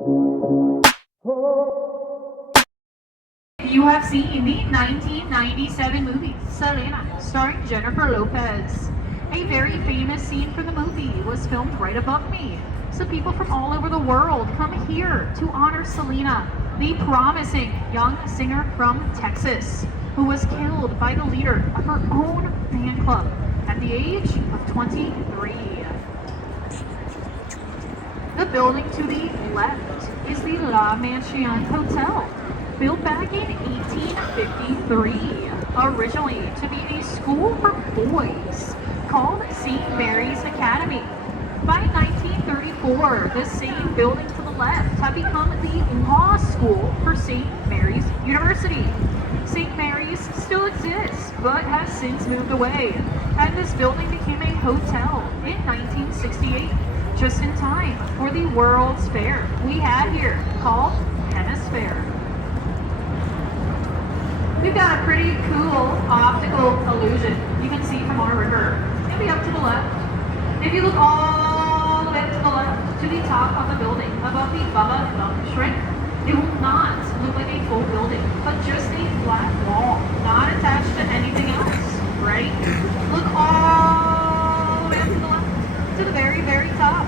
You have seen the 1997 movie Selena, starring Jennifer Lopez. A very famous scene from the movie was filmed right above me. So people from all over the world come here to honor Selena, the promising young singer from Texas, who was killed by the leader of her own fan club at the age of 23. The building to the left is the La Mansion Hotel, built back in 1853, originally to be a school for boys called St. Mary's Academy. By 1934, the same building to the left had become the law school for St. Mary's University. St. Mary's still exists, but has since moved away, and this building became a hotel in 1968, just in time for the World's Fair we had here, called Hemisphere. We've got a pretty cool optical illusion you can see from our river. Maybe up to the left. If you look all the way up to the left, to the top of the building, above the Bubba and Bump Shrimp, it will not look like a full building, but just a flat wall, not attached to anything else, right? Look all the way up to the left, to the very, very top,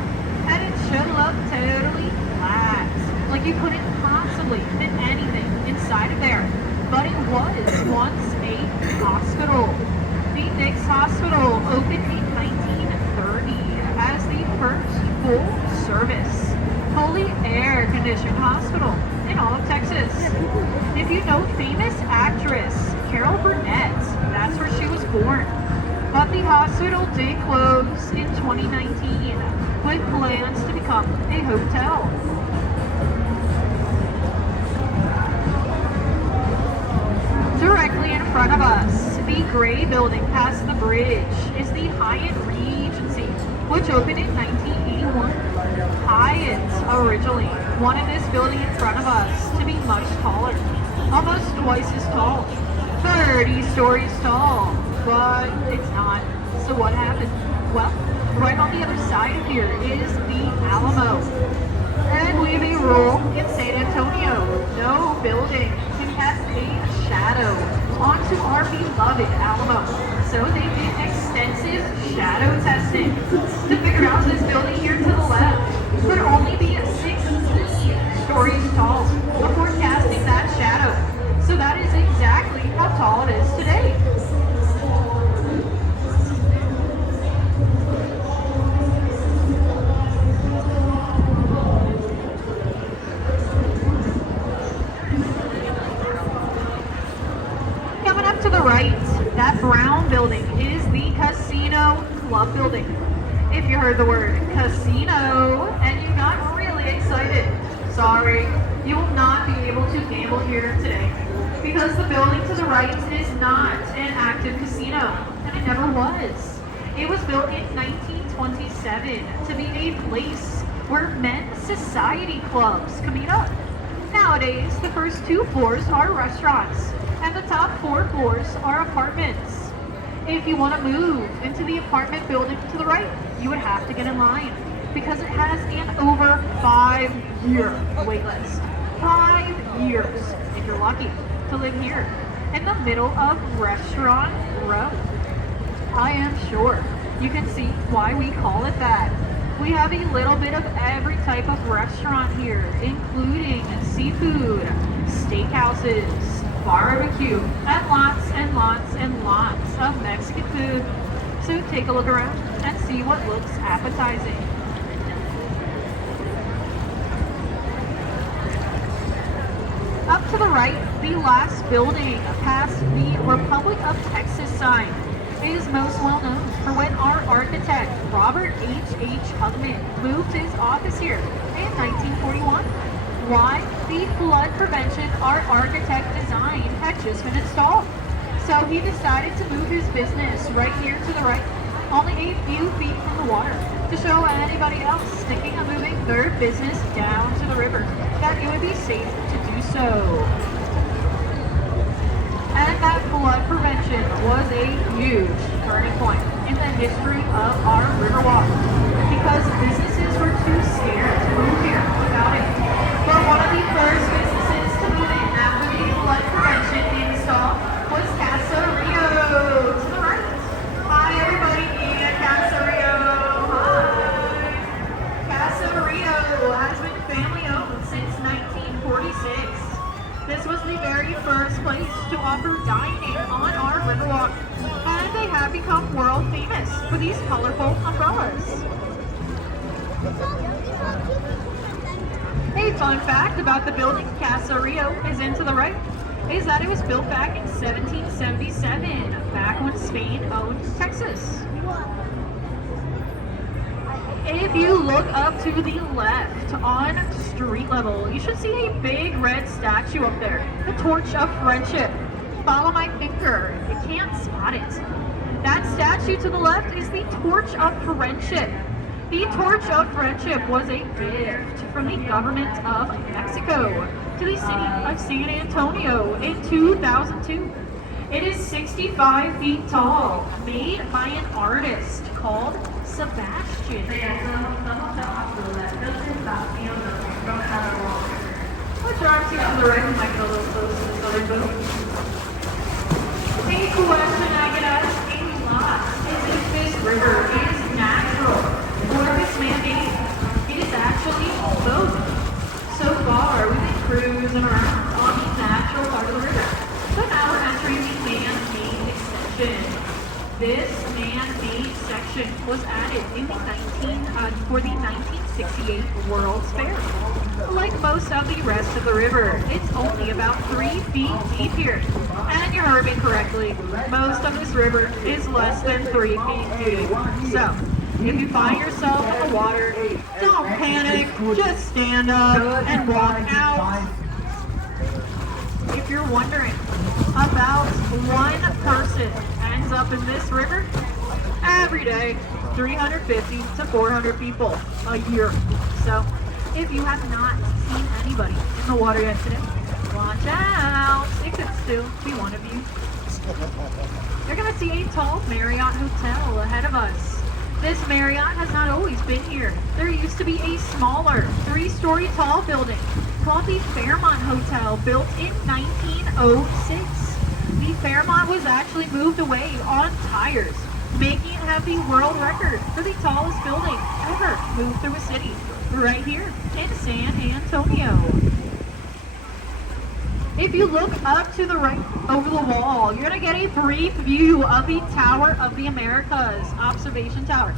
and it should look totally flat, like you couldn't possibly fit anything inside of there. But it was once a hospital. The Nix Hospital opened in 1930 as the first full-service, fully air-conditioned hospital in all of Texas. If you know famous actress Carol Burnett, that's where she was born. But the hospital did close in 2019 with plans to become a hotel. Directly in front of us, the gray building past the bridge, is the Hyatt Regency, which opened in 1981. Hyatt originally wanted this building in front of us to be much taller, almost twice as tall, 30 stories tall, but it's not. So what happened? Well, right on the other side of here is the Alamo. And we have a rule in San Antonio: no building can cast a shadow onto our beloved Alamo. So they did extensive shadow testing to figure out this building here to the left could only be 16 stories tall before casting that shadow. So that is exactly how tall it is today. To the right, that brown building is the Casino Club building. If you heard the word casino and you got really excited, sorry, you will not be able to gamble here today, because the building to the right is not an active casino, and it never was. It was built in 1927 to be a place where men's society clubs can meet up. Nowadays, the first 2 floors are restaurants, and the top 4 floors are apartments. If you want to move into the apartment building to the right, you would have to get in line, because it has an over 5-year wait list. 5 years, if you're lucky, to live here, in the middle of Restaurant Row. I am sure you can see why we call it that. We have a little bit of every type of restaurant here, including seafood, steakhouses, barbecue, and lots and lots and lots of Mexican food. So take a look around and see what looks appetizing. Up to the right, the last building past the Republic of Texas sign is most well known for when our architect Robert H. Hugman moved his office here in 1941. Why? The flood prevention our architect designed had just been installed. So he decided to move his business right here to the right, only a few feet from the water, to show anybody else thinking of moving their business down to the river that it would be safe to do so. And that flood prevention was a huge turning point in the history of our Riverwalk, because businesses were too scared to move here without it. first place to offer dining on our Riverwalk, and they have become world famous for these colorful umbrellas. A fun fact about the building Casa Rio is to the right is that it was built back in 1777, back when Spain owned Texas. If you look up to the left on street level, you should see a big red statue up there, the Torch of Friendship. Follow my finger, you can't spot it. That statue to the left is the Torch of Friendship. The Torch of Friendship was a gift from the government of Mexico to the city of San Antonio in 2002. It is 65 feet tall, made by an artist called Sebastian. Put your arms here to the right, we might get a little close to this other boat. A question I get asked a lot is if this river is natural or if it's man-made. It is actually both. So far, we've been cruising around on the natural part of the river. So now we're entering the man-made extension. This man-made section was added in the for the 1968 World's Fair. Like most of the rest of the river, it's only about 3 feet deep here. And you heard me correctly, most of this river is less than 3 feet deep. So, if you find yourself in the water, don't panic, just stand up and walk out. If you're wondering, about one person ends up in this river every day, 350 to 400 people a year. So, if you have not seen anybody in the water yet today, watch out. It could still be one of you. You're going to see a tall Marriott hotel ahead of us. This Marriott has not always been here. There used to be a smaller, 3-story tall building called the Fairmont Hotel, built in 1906. The Fairmont was actually moved away on tires, making it have the world record for the tallest building ever moved through a city, right here in San Antonio. If you look up to the right over the wall, you're going to get a brief view of the Tower of the Americas observation tower.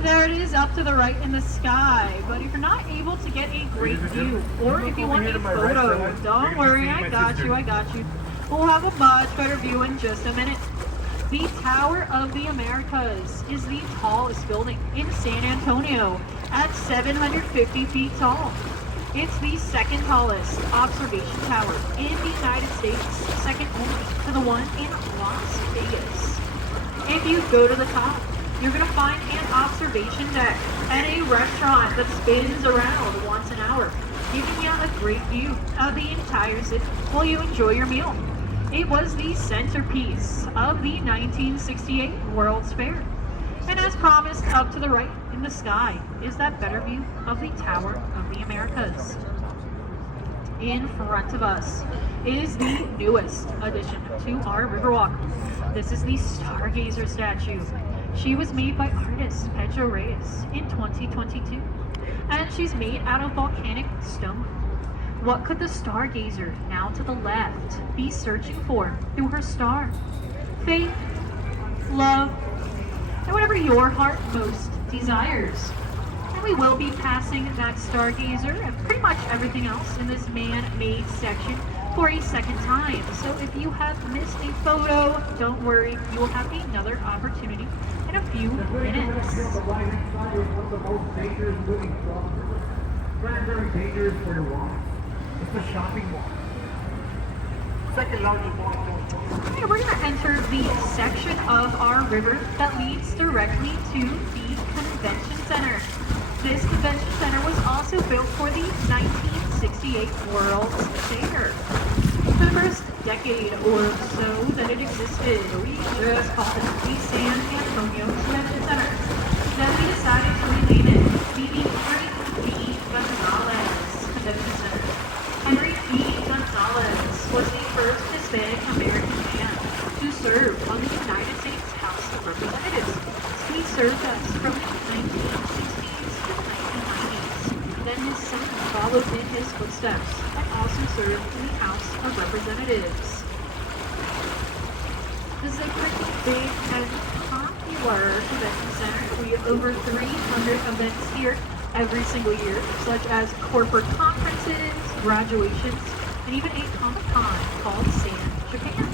There it is up to the right in the sky, but if you're not able to get a great view, or if you want a photo, don't worry, I got you. We'll have a much better view in just a minute. The Tower of the Americas is the tallest building in San Antonio at 750 feet tall. It's the second tallest observation tower in the United States, second only to the one in Las Vegas. If you go to the top, you're going to find an observation deck and a restaurant that spins around once an hour, giving you a great view of the entire city while you enjoy your meal. It was the centerpiece of the 1968 World's Fair. And as promised, up to the right in the sky is that better view of the Tower of the Americas. In front of us is the newest addition to our Riverwalk. This is the Stargazer statue. She was made by artist Pedro Reyes in 2022, and she's made out of volcanic stone. What could the Stargazer, now to the left, be searching for through her star? Faith, love, and whatever your heart most desires. And we will be passing that Stargazer and pretty much everything else in this man-made section for a second time. So if you have missed a photo, don't worry, you will have another opportunity in a few minutes. Very dangerous for your walk. It's a shopping mall. Second largest mall. Okay, we're going to enter the section of our river that leads directly to the convention center. This convention center was also built for the 1968 World's Fair. For the first decade or so that it existed, we just called it the San Antonio Convention Center. Then we decided to rename it the Henry B. Gonzalez Convention Center. Henry B. Gonzalez was the first Hispanic American man to serve on the United States House of Representatives. He served us from the 1960s to the 1990s. Then his son, followed in his footsteps and also served in the House of Representatives. This is a pretty big and popular convention center. We have over 300 events here every single year, such as corporate conferences, graduations, and even a Comic-Con called San Japan.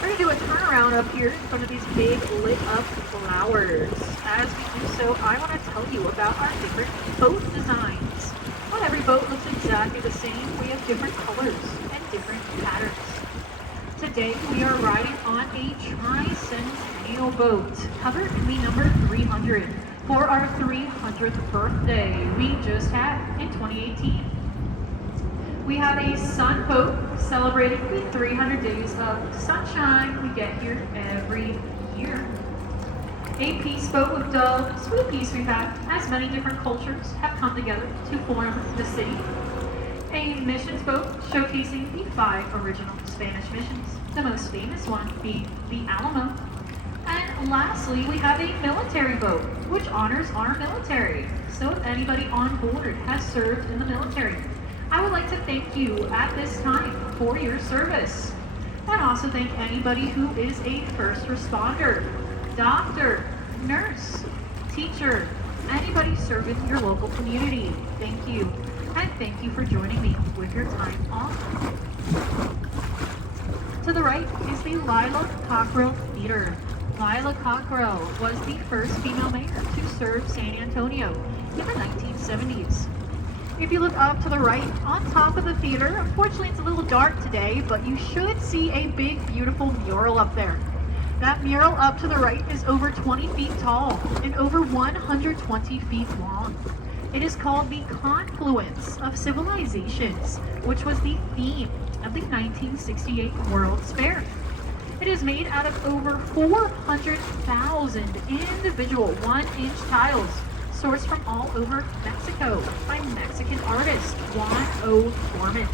We're going to do a turnaround up here in front of these big lit up flowers. As we do so, I want to tell you about our different boat designs. Not every boat looks exactly the same. We have different colors and different patterns. Today we are riding on a tricentennial boat, covered in the number 300 for our 300th birthday we just had in 2018. We have a sun boat celebrating the 300 days of sunshine we get here every year. A peace boat with the sweet peace we've had, as many different cultures have come together to form the city. A missions boat showcasing the 5 original Spanish missions, the most famous one being the Alamo. And lastly, we have a military boat, which honors our military. So if anybody on board has served in the military, I would like to thank you at this time for your service. And also thank anybody who is a first responder, doctor, nurse, teacher, anybody serving your local community. Thank you. And thank you for joining me with your time off. To the right is the Lila Cockrell Theater. Lila Cockrell was the first female mayor to serve San Antonio in the 1970s. If you look up to the right, on top of the theater, unfortunately it's a little dark today, but you should see a big, beautiful mural up there. That mural up to the right is over 20 feet tall and over 120 feet long. It is called the Confluence of Civilizations, which was the theme of the 1968 World's Fair. It is made out of over 400,000 individual 1-inch tiles sourced from all over Mexico by Mexican artist Juan O. Gorman.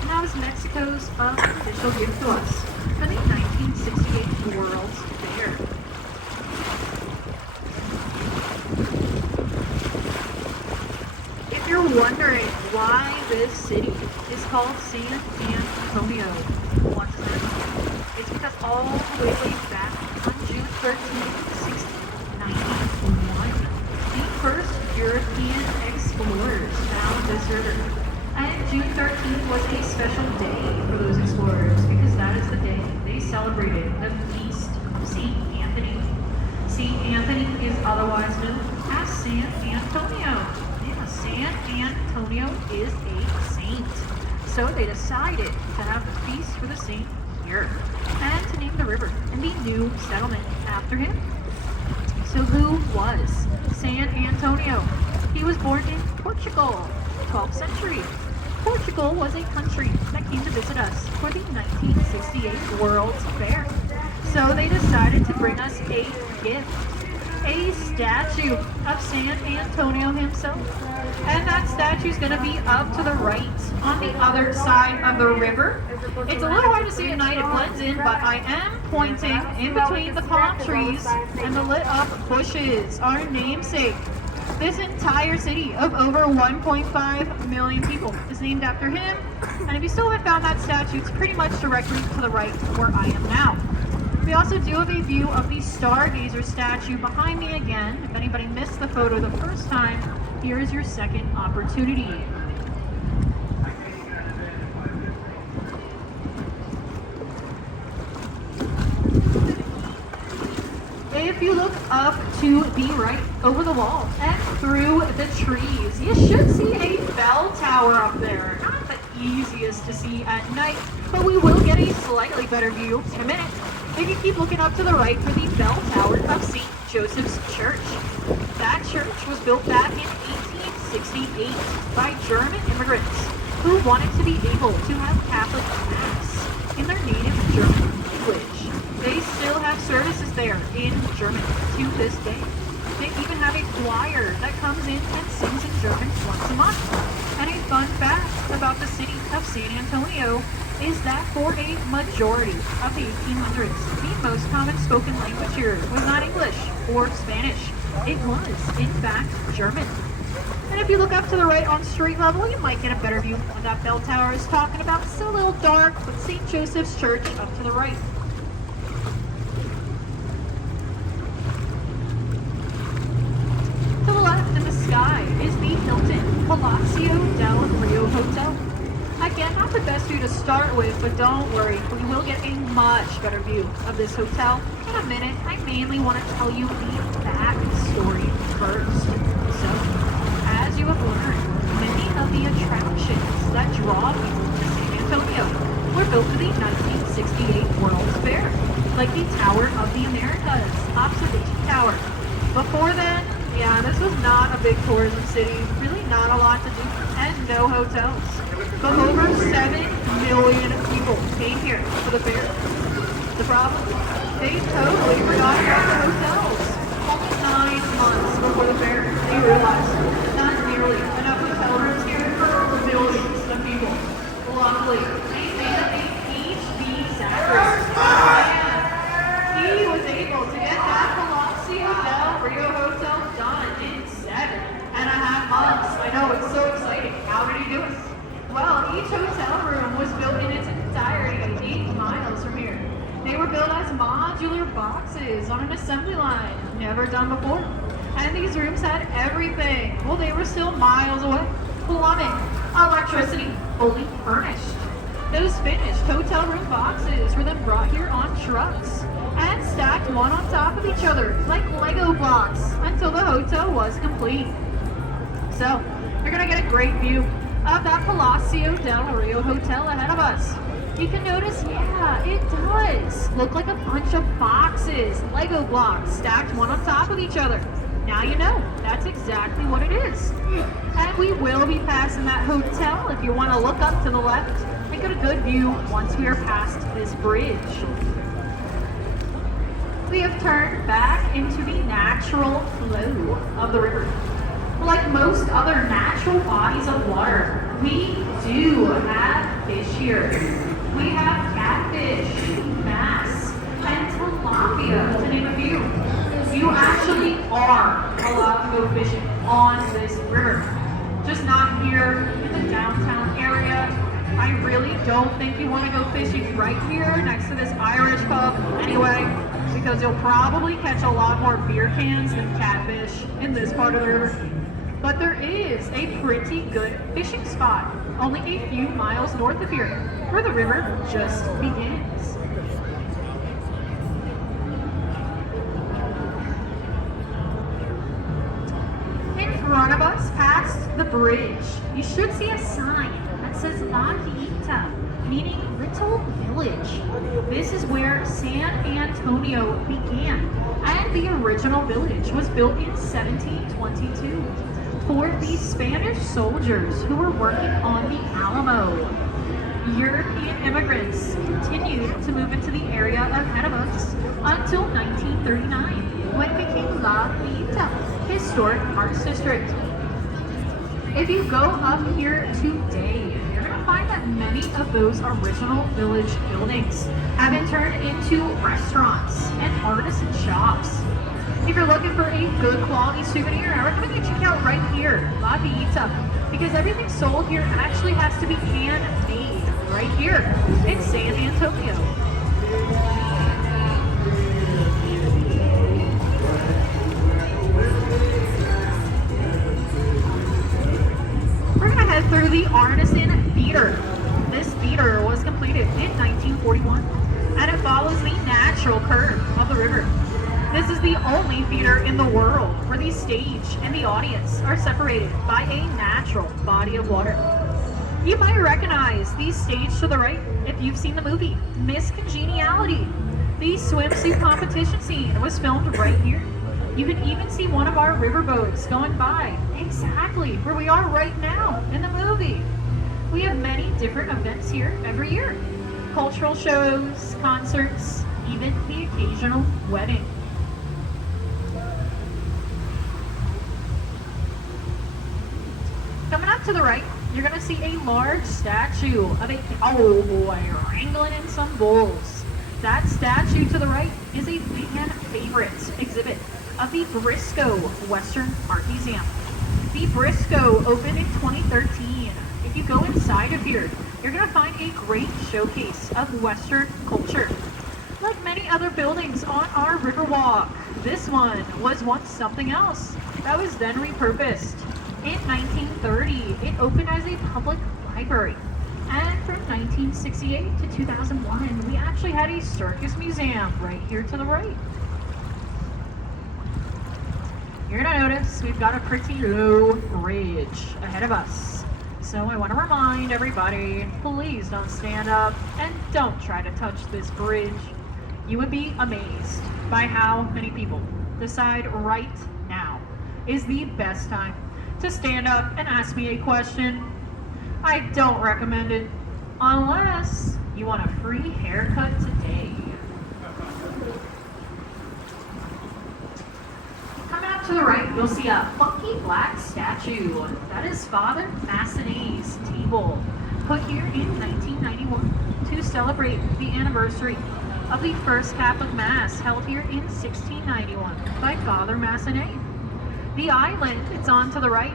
And that was Mexico's official gift to us for the 1968 World's Fair. If you're wondering why this city is called San Antonio, what does that mean? It's because all the way back on June 13th, 1691, the first European explorers found this river. And June 13th was a special day for those explorers because that is the day they celebrated the feast of St. Anthony. St. Anthony is otherwise known as San Antonio. Yeah, San Antonio is a saint. So they decided to have the feast for the saint here and to name the river and the new settlement after him. So who was San Antonio? He was born in Portugal, 12th century. Portugal was a country that came to visit us for the 1968 World's Fair. So they decided to bring us a gift, a statue of San Antonio himself. And that statue is going to be up to the right on the other side of the river. It's a little hard to see at night, it blends in, but I am pointing in between the palm trees and the lit up bushes, our namesake. This entire city of over 1.5 million people is named after him. And if you still haven't found that statue, it's pretty much directly to the right where I am now. We also do have a view of the Stargazer statue behind me again. If anybody missed the photo the first time, here is your second opportunity. If you look up to the right over the wall and through the trees, you should see a bell tower up there. Not the easiest to see at night, but we will get a slightly better view in a minute. If you keep looking up to the right for the bell tower of St. Joseph's Church. That church was built back in 1868 by German immigrants who wanted to be able to have Catholic Mass in their native German language. They still have services there in German to this day. They even have a choir that comes in and sings in German once a month. And a fun fact about the city of San Antonio is that for a majority of the 1800s, the most common spoken language here was not English or Spanish, It was, in fact, German. And if you look up to the right on street level, you might get a better view of what that bell tower is talking about. It's still a little dark, but St. Joseph's Church up to the right. To the left in the sky is the Hilton Palacio del Rio Hotel. Again, not the best view to start with, but don't worry, we will get a much better view of this hotel in a minute. I mainly want to tell you the backstory first. So, as you have learned, many of the attractions that draw people to San Antonio were built for the 1968 World's Fair, like the Tower of the Americas, Observation Tower. Before then, yeah, this was not a big tourism city, really not a lot to do, and no hotels. But over 7 million people came here for the fair. The problem? They totally forgot about the hotels. Only 9 months before the fair, they realized not nearly enough hotel rooms here for millions of people. Luckily, they made a HB Zachary. He was able to get that Palacio del Rio Hotel done in 7.5 months. I know, it's so exciting. How did he do it? Well, each hotel room was built in its entirety 8 miles from here. They were built as modular boxes on an assembly line, never done before. And these rooms had everything. Well, they were still miles away. Plumbing, electricity, fully furnished. Those finished hotel room boxes were then brought here on trucks and stacked one on top of each other like Lego blocks until the hotel was complete. So, you're gonna get a great view of that Palacio del Rio Hotel ahead of us. You can notice, yeah, it does look like a bunch of boxes, Lego blocks, stacked one on top of each other. Now you know, that's exactly what it is. And we will be passing that hotel if you want to look up to the left and get a good view once we are past this bridge. We have turned back into the natural flow of the river. Like most other natural bodies of water, we do have fish here. We have catfish, bass, and tilapia, to name a few. You actually are allowed to go fishing on this river. Just not here in the downtown area. I really don't think you want to go fishing right here next to this Irish pub anyway, because you'll probably catch a lot more beer cans than catfish in this part of the river. But there is a pretty good fishing spot only a few miles north of here, where the river just begins. In front of us, past the bridge, you should see a sign that says La Villita, meaning little village. This is where San Antonio began, and the original village was built in 1722. For the Spanish soldiers who were working on the Alamo. European immigrants continued to move into the area ahead of us until 1939, when it became La Villita, Historic Arts District. If you go up here today, you're going to find that many of those original village buildings have been turned into restaurants and artisan shops. If you're looking for a good quality souvenir, I recommend you check out right here, La Villita, because everything sold here actually has to be handmade right here in San Antonio. We're gonna head through the Artisan Theater. This theater was completed in 1941, and it follows the natural curve of the river. This is the only theater in the world where the stage and the audience are separated by a natural body of water. You might recognize the stage to the right if you've seen the movie Miss Congeniality. The swimsuit competition scene was filmed right here. You can even see one of our riverboats going by exactly where we are right now in the movie. We have many different events here every year. Cultural shows, concerts, even the occasional wedding. Coming up to the right, you're going to see a large statue of a cowboy wrangling in some bulls. That statue to the right is a fan favorite exhibit of the Briscoe Western Art Museum. The Briscoe opened in 2013. If you go inside of here, you're going to find a great showcase of Western culture. Like many other buildings on our Riverwalk, this one was once something else that was then repurposed. In 1930, it opened as a public library. And from 1968 to 2001, we actually had a circus museum right here to the right. You're gonna notice we've got a pretty low bridge ahead of us. So I want to remind everybody, please don't stand up and don't try to touch this bridge. You would be amazed by how many people decide right now is the best time to stand up and ask me a question. I don't recommend it unless you want a free haircut today. Coming up to the right, you'll see a funky black statue. That is Father Massenet's table, put here in 1991 to celebrate the anniversary of the first Catholic Mass held here in 1691 by Father Massenet. The island it's on to the right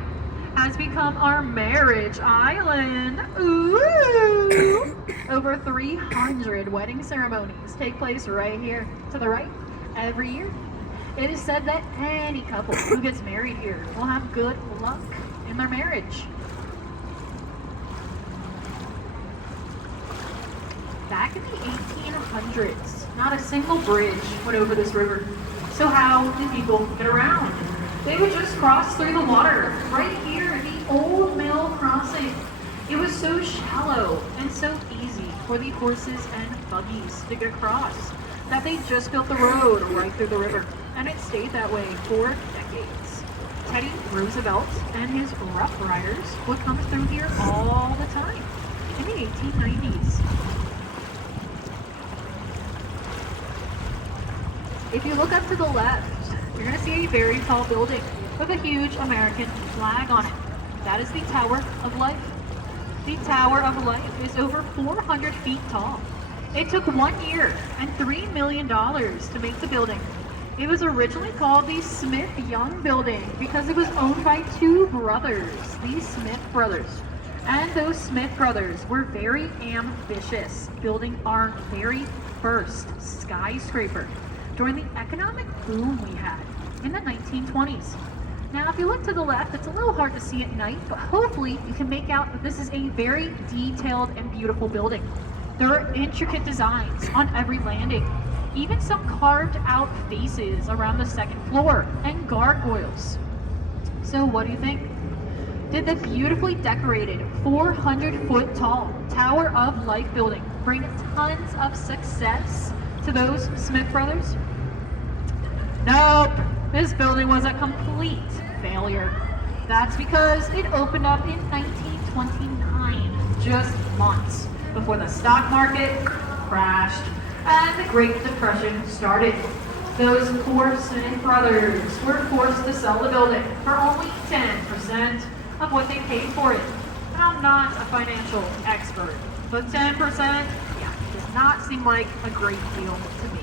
has become our marriage island. Ooh! Over 300 wedding ceremonies take place right here to the right every year. It is said that any couple who gets married here will have good luck in their marriage. Back in the 1800s, not a single bridge went over this river. So how did people get around? They would just cross through the water right here at the old mill crossing. It was so shallow and so easy for the horses and buggies to get across that they just built the road right through the river, and it stayed that way for decades. Teddy Roosevelt and his Rough Riders would come through here all the time in the 1890s. If you look up to the left, you're going to see a very tall building with a huge American flag on it. That is the Tower of Life. The Tower of Life is over 400 feet tall. It took 1 year and $3 million to make the building. It was originally called the Smith-Young Building because it was owned by two brothers, the Smith brothers. And those Smith brothers were very ambitious, building our very first skyscraper during the economic boom we had in the 1920s. Now, if you look to the left, it's a little hard to see at night, but hopefully you can make out that this is a very detailed and beautiful building. There are intricate designs on every landing, even some carved out faces around the second floor and gargoyles. So what do you think? Did the beautifully decorated 400-foot tall Tower of Life building bring tons of success to those Smith brothers? Nope, this building was a complete failure. That's because it opened up in 1929, just months before the stock market crashed and the Great Depression started. Those poor Smith brothers were forced to sell the building for only 10% of what they paid for it. And I'm not a financial expert, but 10%, yeah, does not seem like a great deal to me.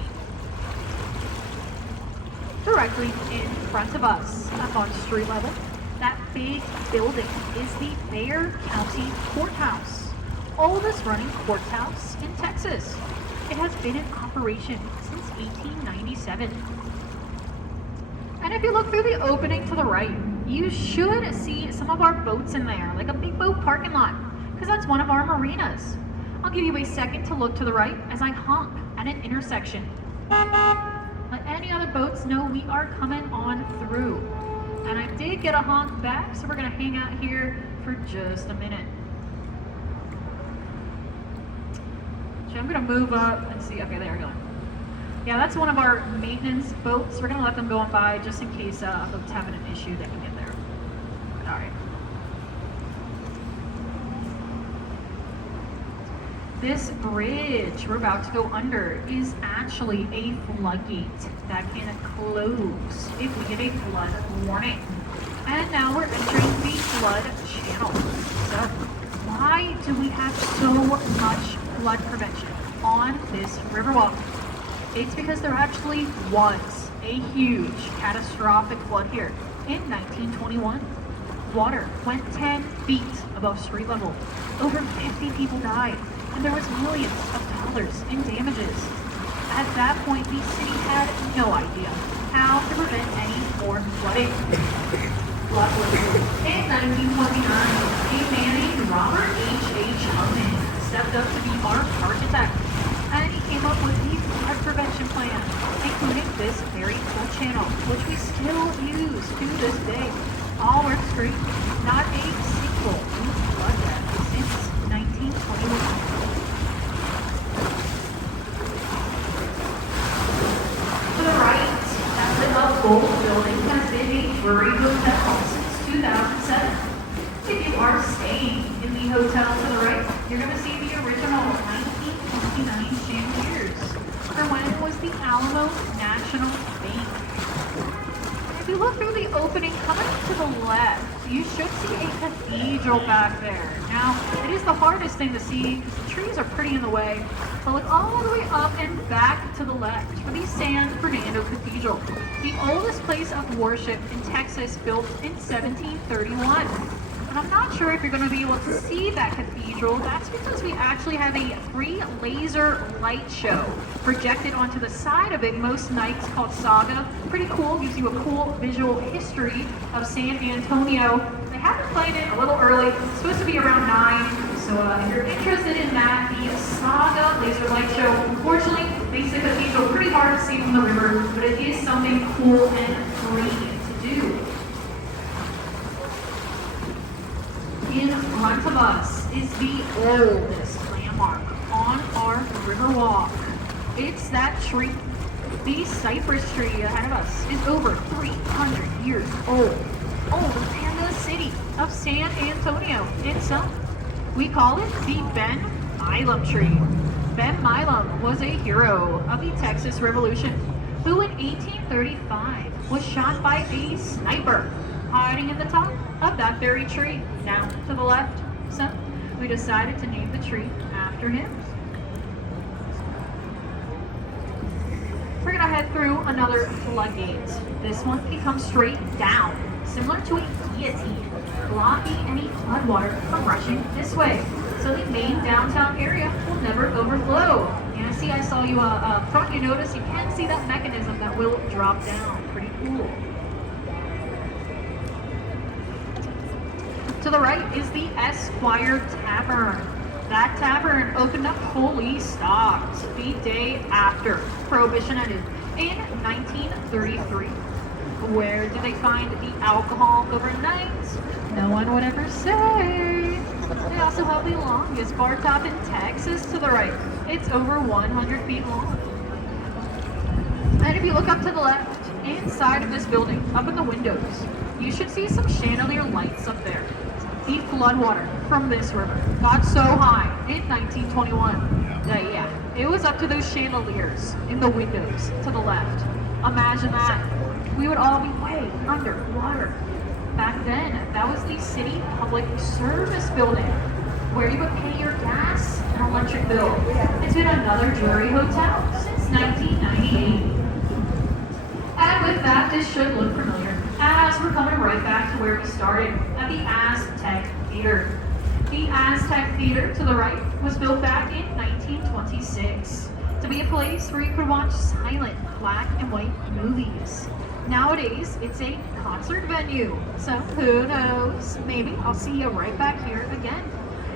Directly in front of us, up on street level, that big building is the Bexar County Courthouse, oldest running courthouse in Texas. It has been in operation since 1897. And if you look through the opening to the right, you should see some of our boats in there, like a big boat parking lot, because that's one of our marinas. I'll give you a second to look to the right as I honk at an intersection. Let any other boats know we are coming on through. And I did get a honk back, so we're going to hang out here for just a minute. So I'm going to move up and see. Okay, there we go. Yeah, that's one of our maintenance boats. We're going to let them go on by just in case a boat's having an issue. They can get there. All right. This bridge we're about to go under is actually a floodgate that can close if we get a flood warning. And now we're entering the flood channel. So why do we have so much flood prevention on this riverwalk? It's because there actually was a huge catastrophic flood here in 1921. Water went 10 feet above street level. Over 50 people died, and there was millions of dollars in damages. At that point, the city had no idea how to prevent any more flooding. Luckily, in 1929, a man named Robert H. Hubman stepped up to be our architect, and he came up with the flood prevention plan, including this very flood channel, which we still use to this day. All works great, not a single new flood death since 1921. To the right, that lit up gold building has been a Drury Hotel since 2007. If you are staying in the hotel to the right, you're going to see the original 1929 chandeliers for when it was the Alamo National Bank. If you look through the opening coming to the left, you should see a cathedral back there. Now, it is the hardest thing to see because the trees are pretty in the way. But look all the way up and back to the left for the San Fernando Cathedral, the oldest place of worship in Texas, built in 1731. And I'm not sure if you're going to be able to see that cathedral. That's because we actually have a free laser light show projected onto the side of it most nights called Saga. Pretty cool, gives you a cool visual history of San Antonio. They have it playing it a little early. It's supposed to be around 9. So if you're interested in that, the Saga laser light show, unfortunately, makes the cathedral pretty hard to see from the river, but it is something cool and free to do. In front of us is the oldest landmark on our river walk. It's that tree. The cypress tree ahead of us is over 300 years old, older than the city of San Antonio itself. We call it the Ben Milam tree. Ben Milam was a hero of the Texas Revolution who in 1835 was shot by a sniper hiding in the top of that very tree, now to the left. So we decided to name the tree after him. We're gonna head through another floodgate. This one can come straight down, similar to a guillotine, blocking any floodwater from rushing this way. So the main downtown area will never overflow. And see, I saw you up front, you notice you can see that mechanism that will drop down. Pretty cool. To the right is the Esquire Tavern. That tavern opened up fully stocked the day after Prohibition ended in 1933. Where did they find the alcohol overnight? No one would ever say. They also have the longest bar top in Texas to the right. It's over 100 feet long. And if you look up to the left, inside of this building, up in the windows, you should see some chandelier lights up there. The floodwater from this river got so high in 1921 that, yeah, it was up to those chandeliers in the windows to the left. Imagine that. We would all be way underwater. Back then, that was the city public service building where you would pay your gas and electric bill. It's been another Drury Hotel since 1998. And with that, this should look familiar, as we're coming right back to where we started, at the Aztec Theater. The Aztec Theater to the right was built back in 1926 to be a place where you could watch silent black and white movies. Nowadays, it's a concert venue, so who knows, maybe I'll see you right back here again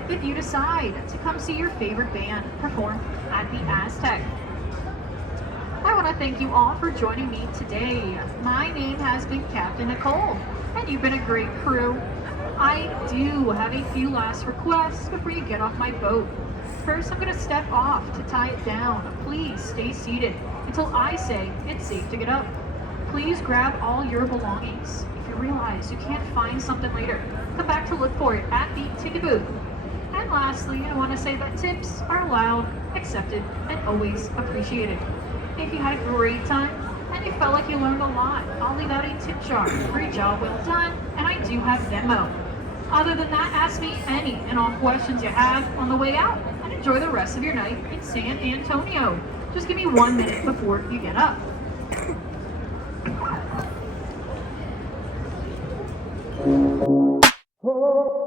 if you decide to come see your favorite band perform at the Aztec. I want to thank you all for joining me today. My name has been Captain Nicole, and you've been a great crew. I do have a few last requests before you get off my boat. First, I'm going to step off to tie it down. Please stay seated until I say it's safe to get up. Please grab all your belongings. If you realize you can't find something later, come back to look for it at the ticket booth. And lastly, I want to say that tips are allowed, accepted, and always appreciated. If you had a great time and you felt like you learned a lot, I'll leave out a tip jar for a job well done, and I do have Venmo. Other than that, ask me any and all questions you have on the way out, and enjoy the rest of your night in San Antonio. Just give me 1 minute before you get up. Oh.